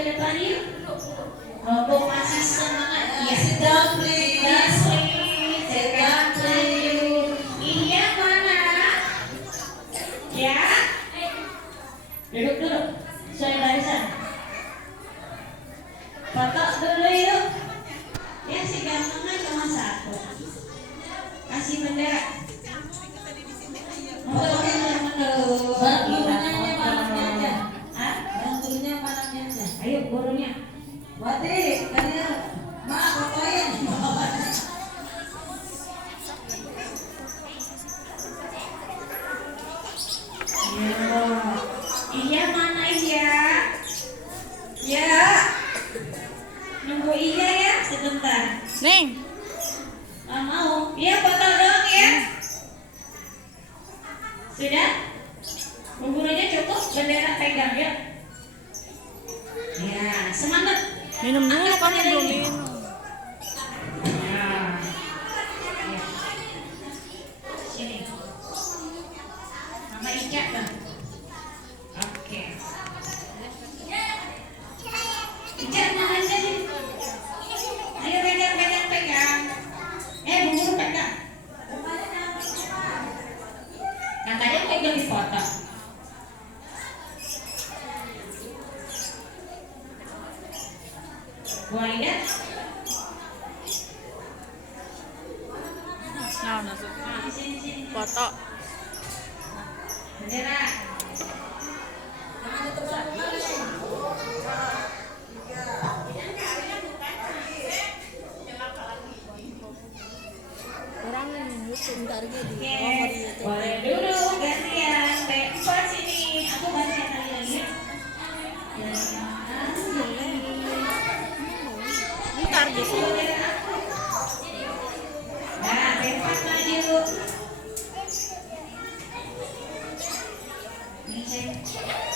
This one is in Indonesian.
ke depan yuk. Rombong masih semangat. Iya, Sedang please. sedang please. Iya mana? Ya. Duduk dulu. Saya barisan. Foto dulu yuk. Ya si gampangnya cuma satu. Kasih bendera. Bantunya panasnya aja. Bantunya panasnya aja. Ayo gurunya. Wati, kalian mak fotoin. Iya mana iya? Ya. Nunggu iya ya sebentar. Neng, Nggak mau. Iya foto dong ya. Sudah? Gurunya cukup bendera pegang ya. Ya semangat. minum dulu kamu belum minum. Ya. Ya. Sini. Mama Ica dah. Oke. Ica mana aja sih? Ayo pegang. Bu guru pegang. Kakaknya pegang di foto. Bu Aida. Nah, masuk. Sini. Foto. Bendera. Orang YouTube target di Oke, boleh duduk gantian. B4 sini. Aku baca kali lagi. Ntar di sini. Nah, B4 maju. Ini saya